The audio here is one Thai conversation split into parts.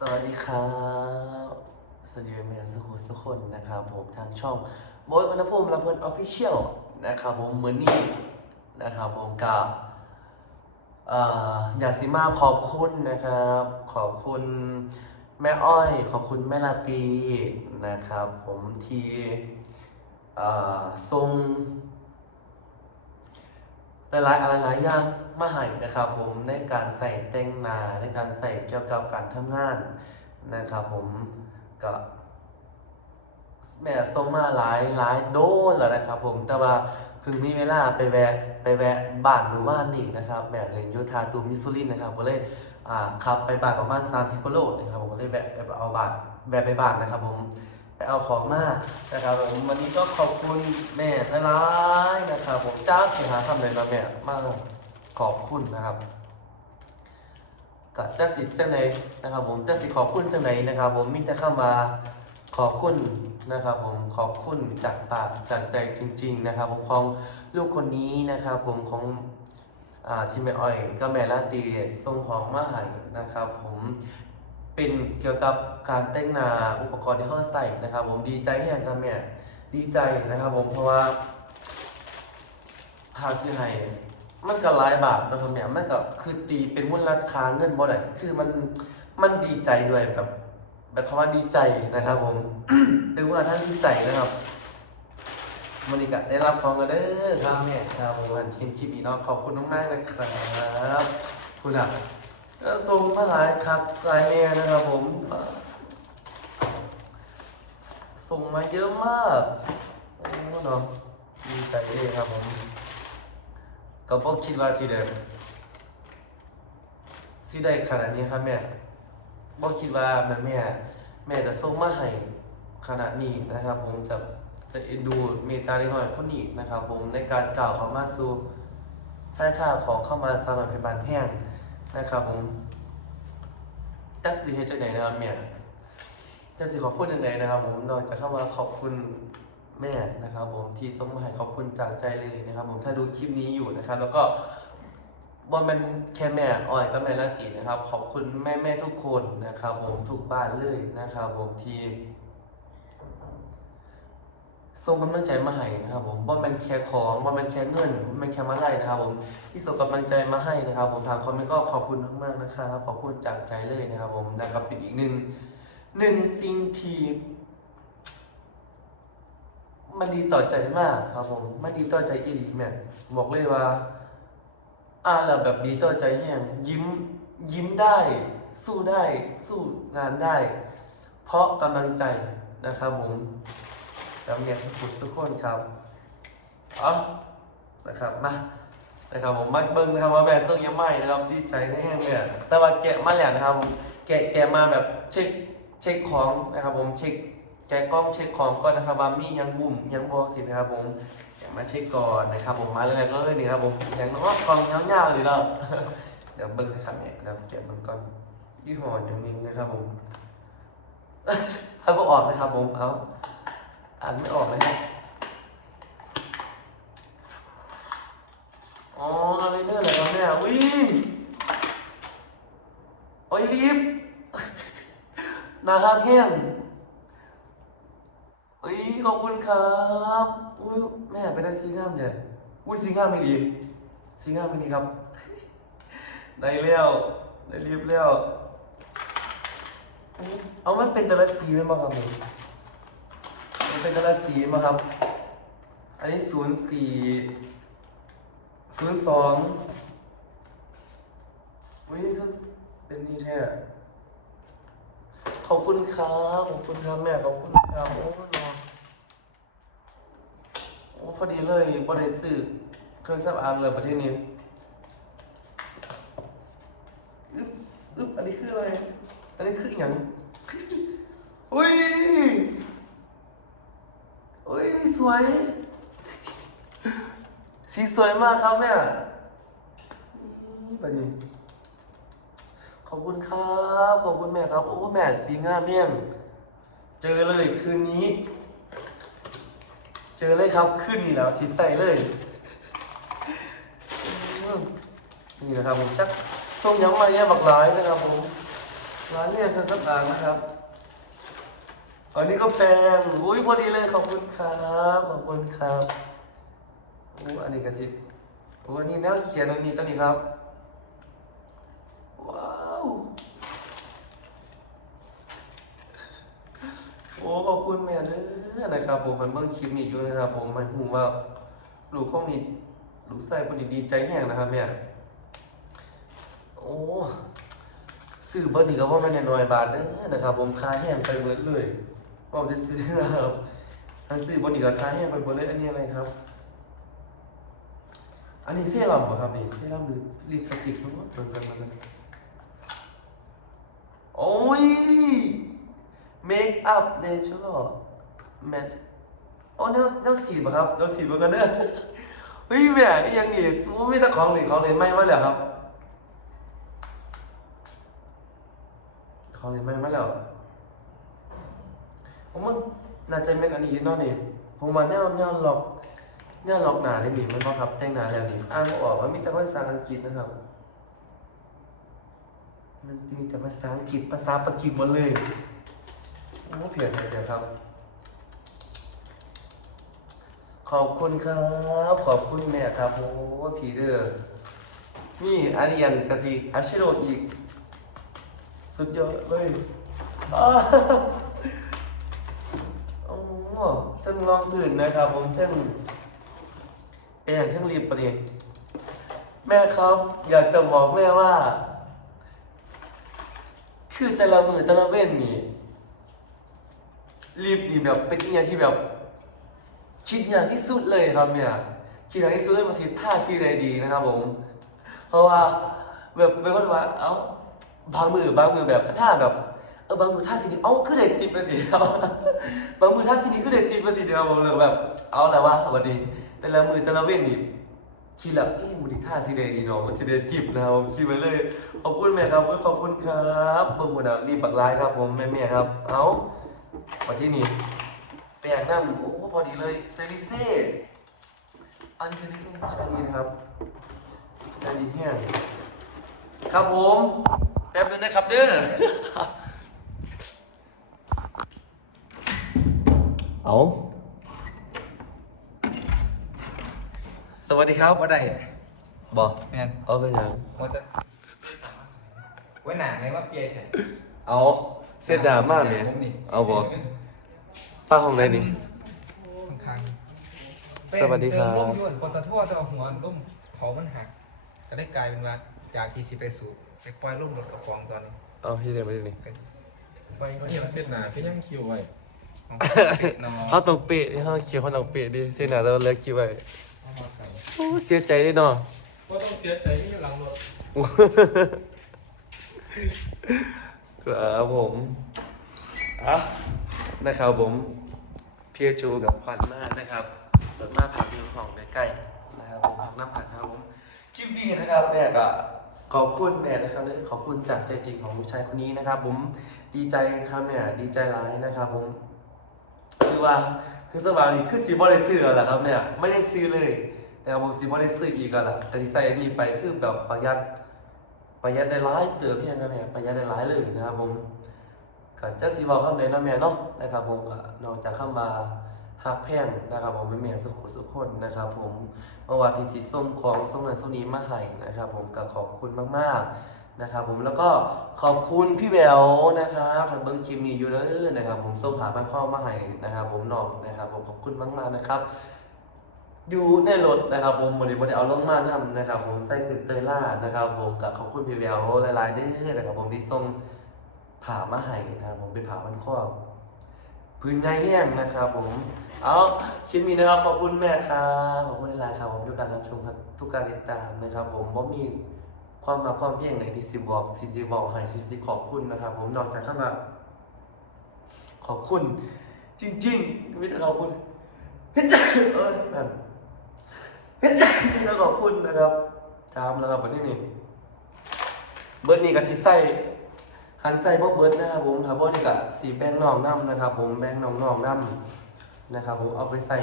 สวัสดีครับ สวัสดีแม่สุขุสุขคนนะครับผมทางช่องโบยวันภูมิลำเพลินออฟฟิเชียลนะครับผมเหมือนนี่นะครับผมกับอยากสิมาขอบคุณนะครับ ขอบคุณแม่อ้อย ขอบคุณแม่ลาตีนะครับ ผมที่ทรง หลายๆอะไรหลายอย่างมาให้นะครับผมในการใส่แต่งหน้าในการใส่เกี่ยวกับการทำงานนะครับผมก็แม่ส่งมาหลายหลายโดนแล้วนะครับผมแต่ว่าเพิ่งมีเวลาไปแวะไปแวะบ้านหมู่บ้านนี่นะครับแม่เรียนยูทาตูมิสซูรินนะครับก็เลยอ่าขับไปบ้านประมาณ30กิโลนะครับผมก็เลยแวะไปเอาบ้านแวะไปบ้านนะครับผม ไปเอาของมานะครับผมวันนี้ก็ขอบคุณแม่หลายนะครับผมจ้าสิหาทำเลยนะแม่มากขอบคุณนะครับก็จ้าสิจังไหนนะครับ ผมจ้าสิขอบคุณจังไหนนะครับ ผมมิแต่เข้ามาขอบคุณนะครับ ผมขอบคุณจากปากจากใจจริง ๆ นะครับ ผมของลูกคนนี้นะครับ ผมของอ่าที่แม่อ้อยก็แม่ลาตรีส่งของมาให้นะครับ ผม เป็นเกี่ยวกับการแต่งหน้าอุปกรณ์ที่เขาใส่นะครับ ผมดีใจที่ยังครับแม่ดีใจนะครับ ผมเพราะว่าทาสิให้มันก็หลายบาทนะครับแม่มันก็คือตีเป็นมูลราคาเงินบ่ได้คือมันมันดีใจด้วยแบบแบบคำว่าดีใจนะครับ ผมหรือว่าท่านดีใจนะครับมันอีกได้รับของกันเด้อครับแม่ครับวันเชียนชีบีน้องขอบคุณมากๆนะครับคุณอะ ก็ส่งมาหลายครับหลายเมลนะครับผมส่งมาเยอะมากโอ้เนาะดีใจเลยครับผมก็บ่คิดว่าสิได้สิได้ขนาดนี้ครับแม่บ่คิดว่าแม่แม่แม่จะส่งมาให้ขนาดนี้นะครับ ผมจะจะเอ็นดูเมตตาเล็กน้อยคนนี้นะครับ ผมในการกล่าวคำมาสู่ใช่ค่ะของเข้ามาสำหรับพยาบาลแห้ง นะครับผมจักสิเฮจังไดนนะครับเมียจักสิขอบคุณจังไดนะครับ ผมนอกจากเข้ามาขอบคุณแม่นะครับ ผมที่ส่งมาให้ขอบคุณจากใจเลยนะครับ ผมถ้าดูคลิปนี้อยู่นะครับ แล้วก็บอมันแค่แม่อ้อยก็แม่ละตีนะครับ ขอบคุณแม่แม่ทุกคนนะครับ ผมทุกบ้านเลยนะครับ ผมที่ ส่งกำลังใจมาให้นะครับผมว่ามันแค่ของว่ามันแค่เงินว่ามันแค่มาไล่นะครับผมที่ส่งกำลังใจมาให้นะครับ ผมทางคอมเมนต์ก็ขอบคุณมากๆนะครับขอบคุณจากใจเลยนะครับ ผมแล้วก็เป็นอีกหนึ่งหนึ่งสิ่งที่มันดีต่อใจมากครับผมมันดีต่อใจอีหลีแม่บอกเลยว่าอ่านแล้วแบบดีต่อใจแห้งยิ้มยิ้มได้ สู้ได้ สู้งานได้ เพราะกำลังใจนะครับผม แล้วเมียทุกคนทุกคนครับเอ๋อนะครับมานะครับผมมาเบิ้งนะครับว่าแบรนด์ส่งยังไม่นะครับดีใจแน่เลยแต่ว่าแกะมาแล้วนะครับผมแกะแกะมาแบบเช็คเช็คของนะครับผมเช็คแกะกล้องเช็คของก่อนนะครับว่ามียังบุ่มยังบอสินะครับผมแกะมาเช็คก่อนนะครับผมมาเลยก็เลยนี่ครับผมอย่างน้อยกล่องยาวๆเลยเราเดี๋ยวเบิ้งนะครับเนี่ยนะครับแกะมันก่อนยี่ห้ออย่างนี้นะครับผมถ้าพวกออกนะครับผมเอา อ่านไม่ออกนะครับอ๋ออะไรเนี่ยอะไรครับเนี่ยวิ่งโอ้ยรีบนาฮาแข้งเอ้ยขอบคุณครับอุ้ยแม่ไปได้ซีงามเดี๋ยวอุ้ยซีงามไม่ดีซีงามไม่ดีครับ ได้แล้วได้รีบแล้วอุ๊ยเอามันเป็นแต่ละสีไหมบ้างครับ มันเป็นแต่ละสีไหมครับ อันนี้ศูนย์สี่ศูนย์สองวิคือเป็นนี่แท้ขอบคุณครับขอบคุณครับแม่ขอบคุณครับโอ้รอโอ้พอดีเลยบริสุทธิ์เครื่องซับอางเลยประเทศนี้อึ๊บอึ๊บอันนี้คืออะไร อันนี้คืออย่างอุ้ย อุ้ยสวย สีสวยมากครับแม่นี่บัดนี้ขอบคุณครับ ขอบคุณแม่ครับ โอ้แม่สีงามเมี่ยงเจอเลยคืนนี้ เจอเลยครับขึ้นนี่แล้วชิดใส่เลยนี่นะครับผมจักส่งยังมาแย่บักหลายนะครับผมร้านเนี่ยเครื่องสำอางนะครับ อันนี้ก็แพงอุ้ยพอดีเลยขอบคุณครับขอบคุณครับอู้อันนี้กระสิบอู้อันนี้แนวเขียนอันนี้ตัวนี้ครับว้าวโอ้ขอบคุณแม่เด้อนะครับผมมันเบิ่งคลิปนี้อยู่นะครับ ผมมันหูว่าลูกข้องนี่ลูกใส่พอดีดีใจแห้งนะครับแม่โอ้ซื้อเบิร์นี่ก็ว่ามันน้อยบาทเด้อนะครับ ผมคาแห้งไปเบิดเลย ผมจะซื้อนะครับอันซื้อบิร์นี่ก็ค่าแห้งไปบิดเลยอันนี้อะไรครับ อันนี้เซรั่มเหรอครับนี่เซรั่มหรือลิปสติกมั้งเหมือนกันมันนโอ้ยเมคอัพเนเชอรัลแมทโอ้แนวแนวสีป่ะครับแนวสีเหมือนกันเด้อเฮ้ยแม่ยังนี่โอ้ไม่แต่ของเลยของเลยไม่มาแล้วครับของเลยไม่มาแล้ว ผมว่าน่าจะเป็นอันนี้เนาะนี่ผมว่าแนวแนวล็อกเนี่ยล็อกหนาได้ดีมันบ่ครับแต่งหนาแล้วนี่อ่านบ่ออกว่ามีแต่ภาษาอังกฤษนะครับ มันจะมีแต่ภาษาอังกฤษภาษาปากีหมดเลยโอ้เพียรเลยครับ ขอบคุณครับ ขอบคุณแม่ครับโอ้ผีเด้อนี่อาเรียนกสิอาชิโรอีก สุดยอดเลย อ้าวโอ้ท่านรองพื้นนะครับ ผมท่านเป็นอย่างที่รีบประเด็นแม่ครับอยากจะบอกแม่ว่า คือแต่ละมือแต่ละเว้นนี่รีบนี่แบบเป็นอย่างที่แบบ คิดอย่างที่สุดเลยครับเนี่ยคิดอย่างที่สุดเลยว่าสิท่าซีไรดีนะครับ ผม เพราะว่าแบบเป็นคนว่าเอ้าบางมือบางมือแบบท่าแบบ เออบางมือท่าซีนี้เอ้าคือเด็ดติดไปสิครับบางมือท่าซีนี้คือเด็ดติดไปสิเดี๋ยวผมเลยแบบ เอาแล้วว่าสวัสดีแต่ละมือแต่ละเว้นนี่คิดแล้วเอ๊ะมือที่ท่าซีเรดีเนาะมันซีเรจิบนะครับผมคิดไว้เลยขอบคุณแม่ครับขอบคุณครับเบิ่งหมดอะรีบปักไลน์ครับผมแม่แม่ครับ เอามาที่นี่แปลงน้ำโอ้พอดีเลยเซริเซ่อันนี้เซริเซ่ใช่นี้นะครับใช่นี้แห้งครับผมแป๊บนึงนะครับเด้อ เอาสวัสดีครับว่าได้บอแม่นเอาไปยังว่าจะไว้หนาไงว่าเปียแท้เอาเสียดามากเลยผมนี่เอาบอป้าของไหนนี่ข้างสวัสดีครับเติมลมยวนปตทจะเอาหัวล่มเขามันหักก็ได้กลายเป็นว่าจากที่สิไปสู่ไปปล่อยล่มรถกระฟองตอนนี้เอาที่ไหนไปนี่กันไปก็เห็นเส้นหนาคือยังคิวไว้น้อง เขาต้องเปะนี่เขาเขียนเขาต้องเปะดิเส้นหนาเราเลิกคิดไว้เอามาใส่โอ้เสียใจด้วยเนาะก็ต้องเสียใจที่อยู่หลังรถครับผมอะนะครับผมเพียจูกับขวัญมากนะครับเปิดมาผักวิวของใกล้ๆนะครับผมผักน้ำผักครับผมคลิปนี้นะครับแม่ก็ขอบคุณแม่นะครับและขอบคุณจากใจจริงของลูกชายคนนี้นะครับ ผมดีใจครับแม่ดีใจร้ายนะครับผม คือว่าคือสบายนี่คือสีบอได้ซื้อแล้วล่ะครับเนี่ยไม่ได้ซื้อเลย แต่ว่าผมสีบอได้ซื้ออีกแล้วล่ะแต่ที่ใส่นี่ไปคือแบบประหยัดประหยัดได้หลายเติมเพียงนะแม่ประหยัดได้หลายเลยนะครับผมก็จักสิเว้าคำใดเนาะแม่เนาะนะครับผมก็นอกจากคำว่าฮักแพงนะครับผมเป็นแม่สุขุสุขคนนะครับผมเมื่อวานที่สิส่งของส่งนั้นส่งนี้มาให้นะครับผมก็ขอบคุณมากๆ นะครับผมแล้วก็ขอบคุณพี่แววนะครับทางเบิ้งคลิปนี้อยู่เด้อนะครับผมส่งผ่านบ้านข้อมาให้นะครับผมนอกนะครับผมขอบคุณมากๆนะครับ อยู่ในรถนะครับผมบริบทเอาลงมาทำนะครับ ผมใส่คือเตยล่านะครับผมกับขอบคุณพี่แววหลายๆเด้อนะครับผมที่ส่งผ่ามาให้นะครับผมเป็นผ่ามันครอพื้นใหญ่แห้งนะครับผม เอาคลิปนี้นะครับขอบคุณแม่ครับขอบคุณหลายๆครับผมทุกการรับชมทุกการติดตามนะครับ ผมว่ามี ความมาความเพียงไหนที่สิบอกสิสิบอกให้สิสิขอบคุณนะครับ ผมนอกจากคำว่าขอบคุณ จริงๆมิตรขอบคุณเออนั่นแล้วขอบคุณนะครับจามแล้วครับวันที่นี่เบิร์ดนี่กับที่ใส่หันใส่พวกเบิร์ดนะครับผมครับพวกนี่กับสีแบงนองน้ำนะครับ ผมแบงนองนองน้ำนะครับผมเอาไปใส่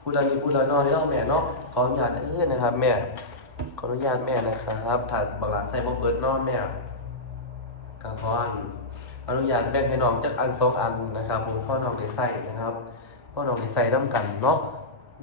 พูดละนี้พูดละนอยเนาแม่เนาะขออนุญาตเออนะครับ แม่ ออนุญาตแม่นะครับถ้าบังลาใส่บอเบิร์ดนาะแม่ก็ขออันอนุญาตแบ่งให้น้องจักอันสองอันนะครับผมพ่อน้องได้ใส่นะครับพ่อน้องได้ใส่น้ำกันเนาะ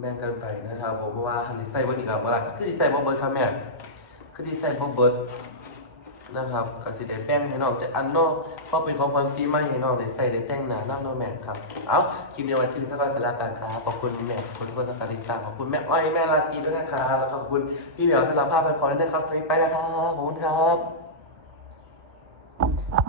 แบ่งกันไปนะครับผมเพราะว่าอันที่ใส่บ่นี่กับ่ล่คือสิใส่บ่เบิดครับแม่คือสิใส่บ่เบิด นะครับก็สิได้แบ่งให้น้องจะอันนอกเพราะเป็นของขวัญปีใหม่ให้น้องได้ใส่ได้แต่งหน้านำเนาะแม่ครับ เอาคลิปนี้ไว้สิ้นสักก่อนกันแล้วกันครับขอบคุณแม่สุขสุขสันต์การติดตามขอบคุณแม่อ้อยแม่ลาตีด้วยนะครับแล้วก็ขอบคุณพี่เหมียวสำหรับภาพเปขอด้วยนะครับตอนนี้ไปแล้วครับขอบคุณครับ